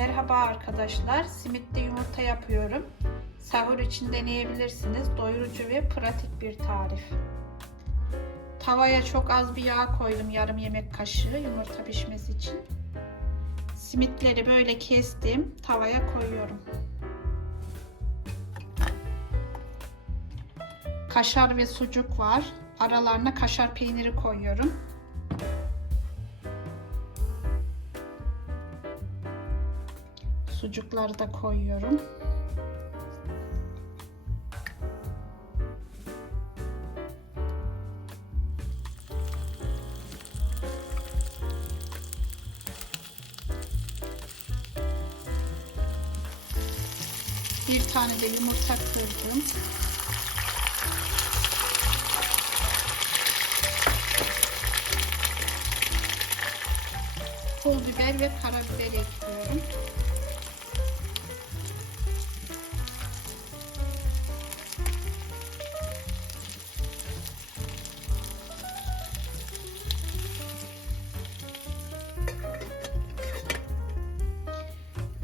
Merhaba arkadaşlar. Simitli yumurta yapıyorum. Sahur için deneyebilirsiniz. Doyurucu ve pratik bir tarif. Tavaya çok az bir yağ koydum. Yarım yemek kaşığı yumurta pişmesi için. Simitleri böyle kestim. Tavaya koyuyorum. Kaşar ve sucuk var. Aralarına kaşar peyniri koyuyorum. Sucukları da koyuyorum. Bir tane de yumurta kırdım. Pul biber ve karabiber ekliyorum.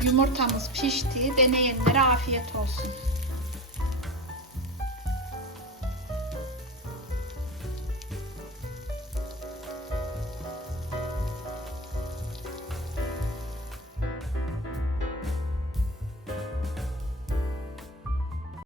Yumurtamız pişti. Deneyenlere afiyet olsun.